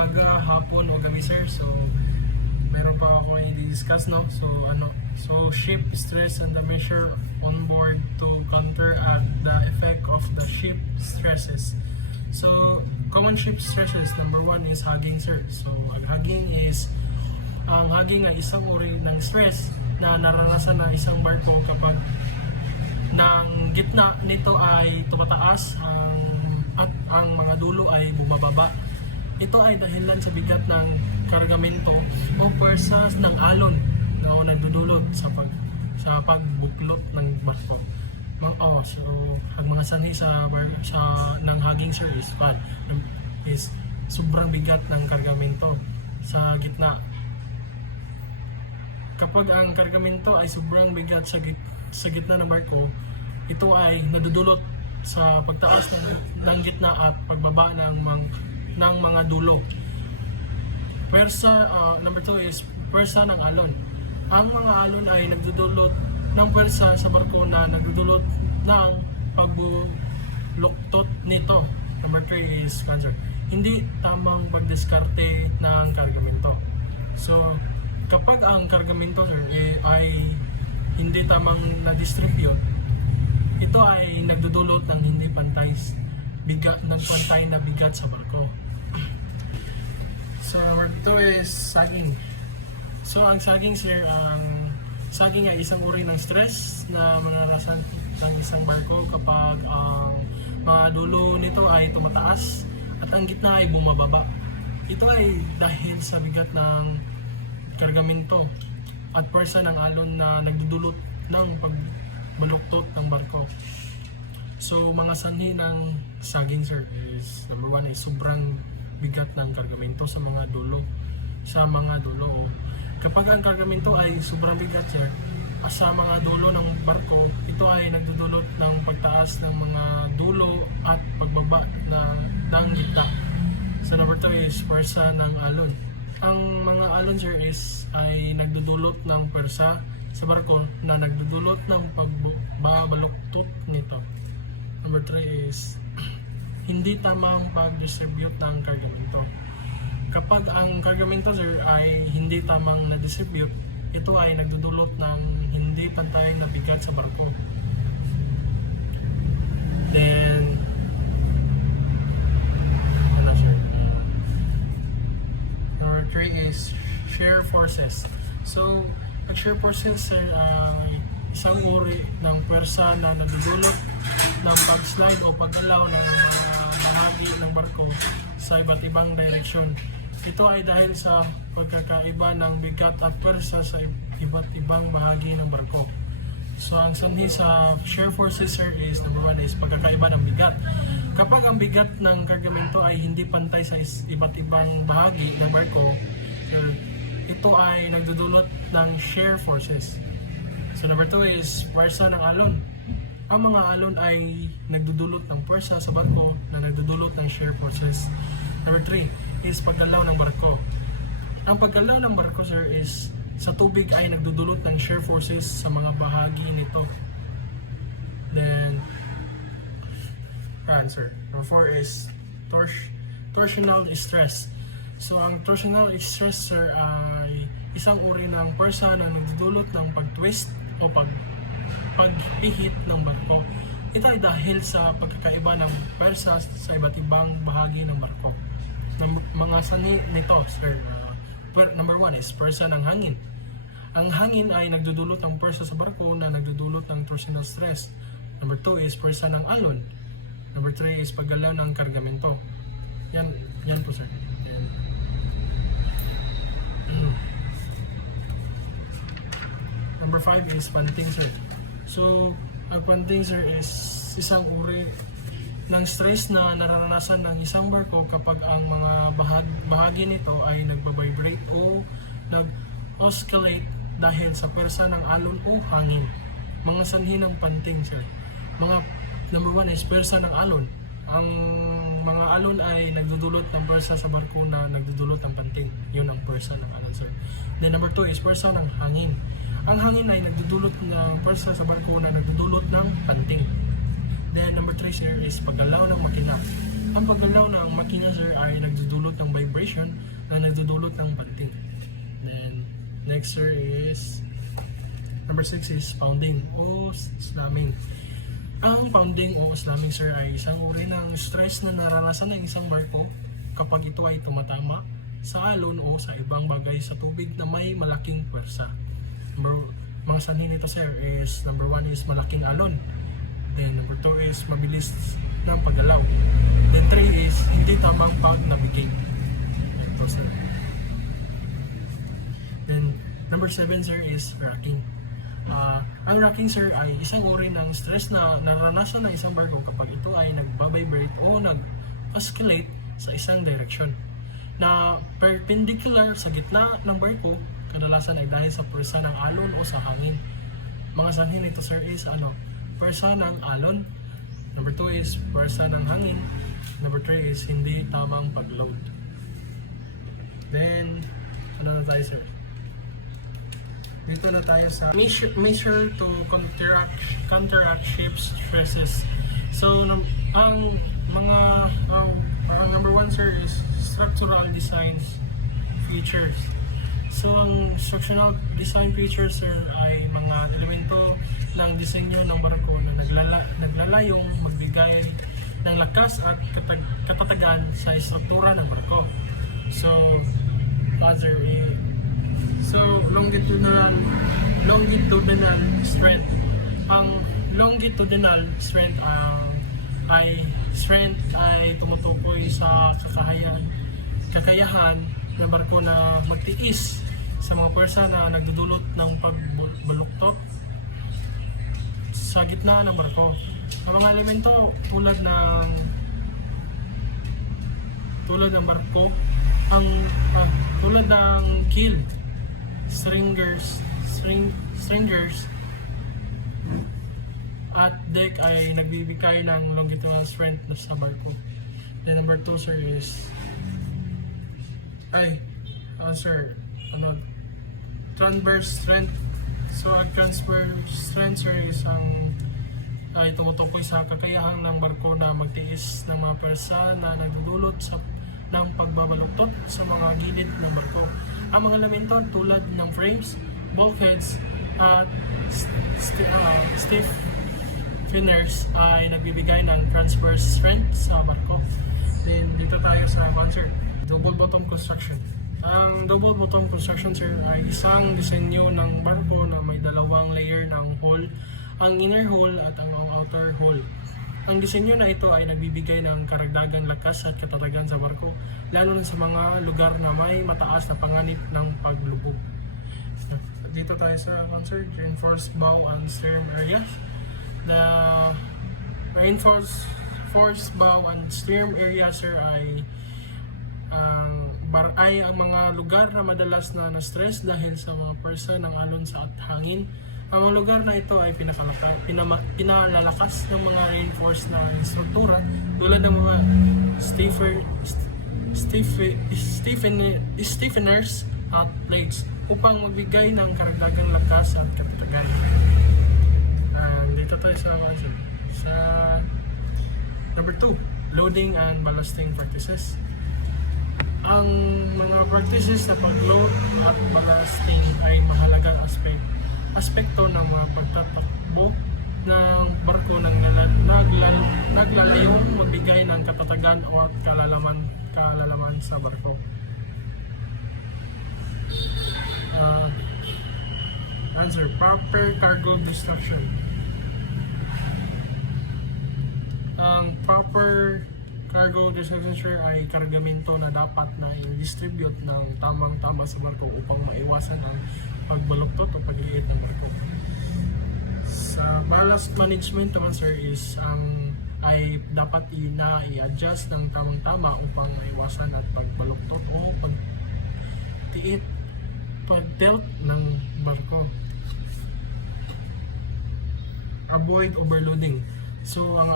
umaga, hapon o gabi sir. So meron pa ako i-discuss no. So ship stress and the measure on board to counteract the effect of the ship stresses. So common ship stresses, number one is hugging sir. So ang hugging ay isang uri ng stress na naranasan ng isang barko kapag ng gitna nito ay tumataas at ang mga dulo ay bumababa. Ito ay dahilan sa bigat ng kargamento o pwersa ng alon na nagdudulot sa pagbuklot ng barko. So ang mga sanhi ng hugging sir is sobrang bigat ng kargamento sa gitna. Kapag ang kargamento ay sobrang bigat sa gitna ng barko, ito ay nadudulot sa pagtaas ng gitna at pagbaba ng mga dulo. Number 2 is pwersa ng alon. Ang mga alon ay nagdudulot ng pwersa sa barko na nagdudulot ng pagbuluktot nito. Number 3 is cancer. Hindi tamang pagdiskarte ng kargamento. So, kapag ang kargamento ay hindi tamang na-distribute, ito ay nagdudulot ng hindi pantay na bigat sa barko. So number 2 is sagging. So ang sagging sir, sagging ay isang uri ng stress na manarasan ng isang barko kapag ang mga dulo nito ay tumataas at ang gitna ay bumababa. Ito ay dahil sa bigat ng kargamento at pwersa ng alon na nagdudulot ng pagbaluktot ng barko. So mga sanhi ng sagging sir is number 1 ay sobrang bigat ng kargamento sa mga dulo. Kapag ang kargamento ay sobrang bigat sir sa mga dulo ng barko, ito ay nagdudulot ng pagtaas ng mga dulo at pagbaba ng gitna. So number 2 is pwersa ng alon. Ang mga alon sir ay nagdudulot ng pwersa sa barko na nagdudulot ng pagbaluktot nito. Number 3 is hindi tamang pag-distribute ng kargamento. Kapag ang kargamento sir ay hindi tamang na-distribute, ito ay nagdudulot ng hindi pantay na bigat sa barko. Then number 3 is share forces. So ang share forces sir ay isang uri ng pwersa na nagdudulot ng pag-slide o pag-alaw ng mga bahagi ng barko sa iba't ibang direksyon. Ito ay dahil sa pagkakaiba ng bigat at pwersa sa iba't ibang bahagi ng barko. So ang sanhi sa share forces sir is number 1 is pagkakaiba ng bigat. Kapag ang bigat ng kargamento ay hindi pantay sa iba't ibang bahagi ng barko, sir, ito ay nagdudulot ng share forces. So number 2 is pwersa ng alon. Ang mga alon ay nagdudulot ng pwersa sa barko na nagdudulot ng share forces. Number 3 is paggalaw ng barko. Ang paggalaw ng barko sir is sa tubig ay nagdudulot ng share forces sa mga bahagi nito. Then answer. Number 4 is torsional stress. So ang torsional stress sir ay isang uri ng pwersa na nagdudulot ng pag-twist o pagpihit ng barko. Ito ay dahil sa pagkakaiba ng pwersa sa iba't ibang bahagi ng barko. Mga sanhi nito sir, number 1 is pwersa ng hangin. Ang hangin ay nagdudulot ng pwersa sa barko na nagdudulot ng torsional stress. Number 2 is pwersa ng alon. Number 3 is paggalaw ng kargamento. Yan po sir. Number 5 is panting sir. So, ang panting sir is isang uri ng stress na nararanasan ng isang barko kapag ang mga bahagi nito ay nagbabibrate o nag-oscillate dahil sa pwersa ng alon o hangin. Mga sanhi ng panting sir. Number 1 is pwersa ng alon. Ang mga alon ay nagdudulot ng pwersa sa barko na nagdudulot ng panting. Yun ang pwersa ng alon sir. Then number 2 is pwersa ng hangin. Ang hangin ay nagdudulot ng pwersa sa barko na nagdudulot ng panting. Then number 3 sir is paggalaw ng makina. Ang paggalaw ng makina sir ay nagdudulot ng vibration na nagdudulot ng banting. Then next sir is number 6 is pounding o slamming. Ang pounding o slamming sir ay isang uri ng stress na naranasan ng isang barko kapag ito ay tumatama sa alon o sa ibang bagay sa tubig na may malaking pwersa. Mga sanhin nito sir is number 1 is malaking alon. Then number 2 is mabilis ng paggalaw. Then 3 is hindi tamang pag-navigate. Ito sir. Then number 7 sir is rocking. Ang rocking sir ay isang uri ng stress na naranasan ng isang barko kapag ito ay nagbabibrate o nag-oscillate sa isang direction na perpendicular sa gitna ng barko, kadalasan ay dahil sa pwersa ng alon o sa hangin. Mga sanhin nito sir is pwersa ng alon. Number 2 is pwersa ng hangin. Number 3 is hindi tamang pag-load. Then ano na tayo sir? Dito na tayo sa measure to counteract ship's stresses. So ang mga number 1 sir is structural designs features. So ang structural design features sir ay mga elemento ng disenyo ng barko na naglalayong magbigay ng lakas at katatagan sa struktura ng barko. So longitudinal strength. Ang longitudinal strength ay tumutukoy sa kakayahan ng barko na magtiis sa mga pwersa na nagdudulot ng pagbuluktot sa gitna ng barko. Ang mga elemento tulad ng barko, tulad ng keel, stringers at deck ay nagbibigay ng longitudinal strength sa barko. Then number 2 sir is transverse strength. So ang transverse strength sir is ay tumutukoy sa kakayahan ng barko na magtiis ng mga pwersa na nagdudulot ng pagbabaluktot sa mga gilid ng barko. Ang mga elemento tulad ng frames, bulkheads at stiffeners ay nagbibigay ng transverse strength sa barko. Then dito tayo sa answer, double bottom construction. Ang double bottom construction sir ay isang disenyo ng barko na may dalawang layer ng hull, ang inner hull at ang outer hull. Ang disenyo na ito ay nagbibigay ng karagdagang lakas at katatagan sa barko, lalo na sa mga lugar na may mataas na panganib ng paglubog. Dito tayo sa answer, reinforced bow and stern areas. The reinforced bow and stern area sir ay ang mga lugar na madalas na na-stress dahil sa mga pwersa ng alon sa at hangin. Ang mga lugar na ito ay pinalalakas ng mga reinforced na struktura tulad ng mga stiffeners at plates upang magbigay ng karagdagang lakas at katatagan. Dito tayo sa number 2, loading and ballasting practices. Ang mga practices sa pag-load at ballasting ay mahalagang aspekto ng mga pagtatakbo ng barko ng naglalayong magbigay ng katatagan o kalalaman sa barko. Answer, proper cargo destruction. Ang proper cargo destruction ay kargamento na dapat na i-distribute ng tamang-tama sa barko upang maiwasan ang pagbaluktot o pagliit ng barko. Sa ballast management naman sir is ay dapat i-adjust ng tamang-tama upang maiwasan at pagbaluktot o pag-tilt ng barko. Avoid overloading. So ang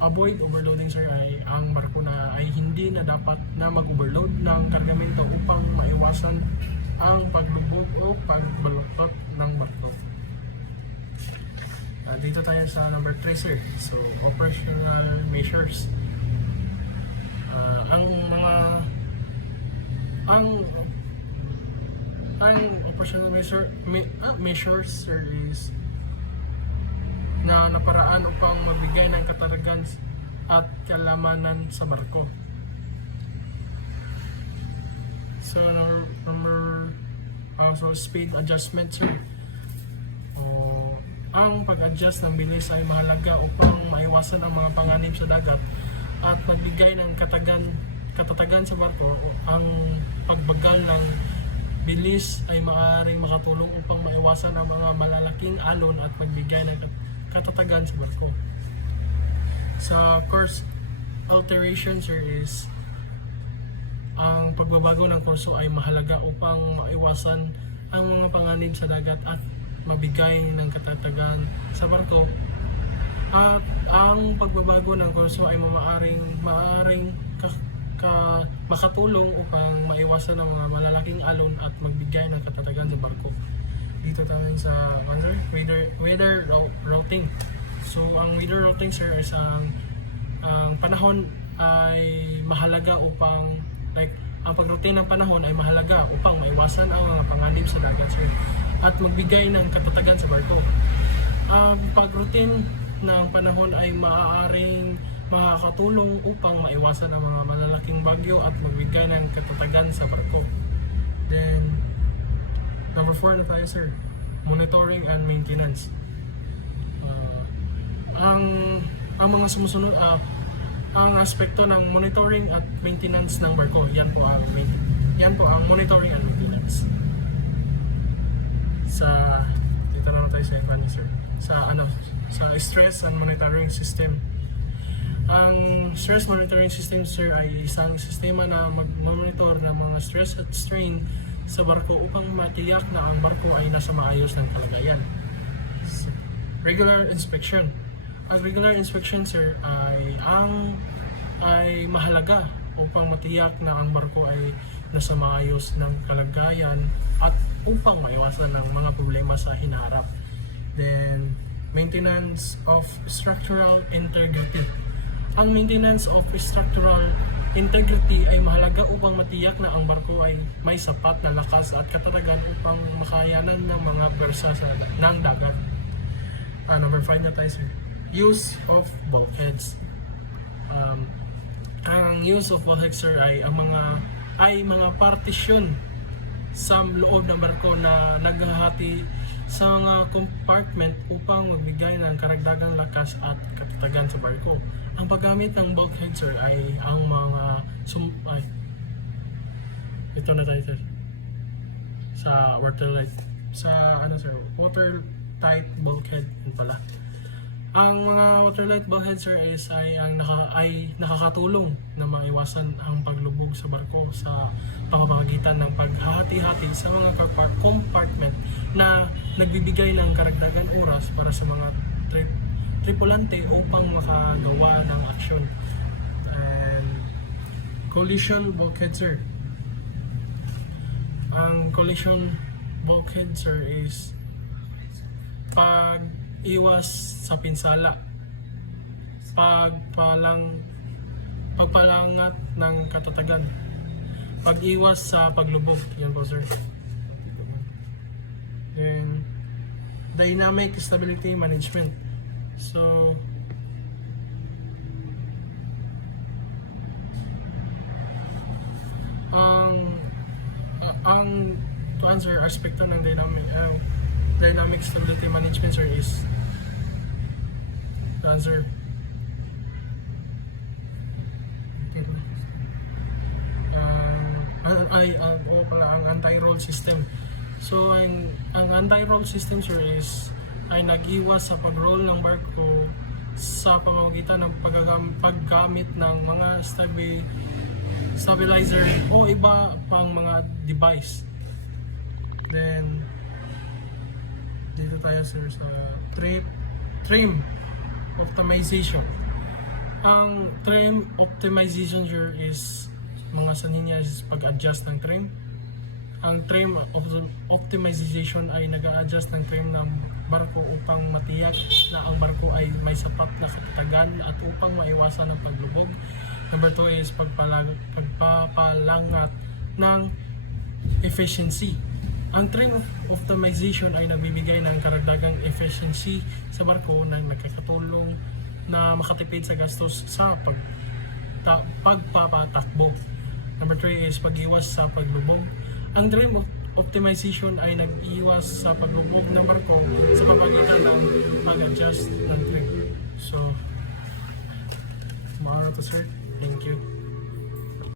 avoid overloading sir ay ang barko na ay hindi na dapat na mag-overload ng kargamento upang maiwasan ang paglubog o pagbaluktot ng barko. Dito tayo sa number 3 sir. So operational measures. ang operational measures sir is na naparaan upang magbigay ng katatagan at kalamanan sa barko. So so speed adjustment sir. Ang pag-adjust ng bilis ay mahalaga upang maiwasan ang mga panganib sa dagat at magbigay ng katatagan sa barko. Ang pagbagal ng bilis ay maaaring makatulong upang maiwasan ang mga malalaking alon at magbigay ng katatagan sa barko. Sa course alteration sir is ang pagbabago ng kurso ay mahalaga upang maiwasan ang mga panganib sa dagat at mabigay ng katatagan sa barko. At ang pagbabago ng kurso ay maaaring makatulong upang maiwasan ang mga malalaking alon at magbigay ng katatagan sa barko. Dito tayo sa weather routing. So ang weather routing sir is ang panahon ay mahalaga upang ang pag-routine ng panahon ay mahalaga upang maiwasan ang mga panganib sa dagat sir at magbigay ng katatagan sa barko. Ang pag-routine ng panahon ay maaaring makakatulong upang maiwasan ang mga malalaking bagyo at magbigay ng katatagan sa barko. Then number 4 na tayo sir, monitoring and maintenance. Ang mga sumusunod ang aspekto ng monitoring at maintenance ng barko, yan po ang monitoring and maintenance. Dito na tayo sa sir. Sa stress and monitoring system. Ang stress monitoring system sir ay isang sistema na mag-monitor ng mga stress at strain sa barko upang matiyak na ang barko ay nasa maayos ng kalagayan. Regular inspection. Ang regular inspection sir ay mahalaga upang matiyak na ang barko ay nasa maayos ng kalagayan at upang maiwasan ng mga problema sa hinaharap. Then maintenance of structural integrity. Ang maintenance of structural integrity ay mahalaga upang matiyak na ang barko ay may sapat na lakas at katatagan upang makayanan ng mga pwersa ng dagat. Number 5 na tayo sir. Use of bulkheads. Ang use of bulkheads sir ay mga partisyon sa loob ng barko na naghahati sa mga compartment upang magbigay ng karagdagang lakas at katatagan sa barko. Ang paggamit ng bulkhead sir ay ang mga ito na tayo sir. Sa watertight watertight bulkhead yun pala. Ang mga watertight bulkhead sir ay nakakatulong na maiwasan ang paglubog sa barko sa pamamagitan ng paghahati-hati sa mga compartment na nagbibigay ng karagdagan oras para sa mga tripulante upang makagawa ng aksyon. And collision bulkhead sir. Ang collision bulkhead sir is pag-iwas sa pinsala, pagpalangat ng katatagan, pag-iwas sa paglubog, yan po sir. Then dynamic stability management. So ang to answer aspekto ng dynamic stability management sir is to answer ang anti-roll system. So ang anti-roll system sir is ay nag-iwas sa pag-roll ng barko sa pamamagitan ng paggamit ng mga stabilizer o iba pang mga device. Then dito tayo sir sa trim optimization. Ang trim optimization sir is mga sanin niya is pag-adjust ng trim. Ang trim optimization ay nag-a-adjust ng trim ng barko upang matiyak na ang barko ay may sapat na katatagan at upang maiwasan ang paglubog. Number 2 is pagpapalangat ng efficiency. Ang train optimization ay nagbibigay ng karagdagang efficiency sa barko na nakakatulong na makatipid sa gastos sa pagpapatakbo. Number 3 is pag-iwas sa paglubog. Ang train optimization ay nag-iwas sa paglubog ng barko sa pamamagitan ng pag-adjust ng train. So, maaraw to sir. Thank you.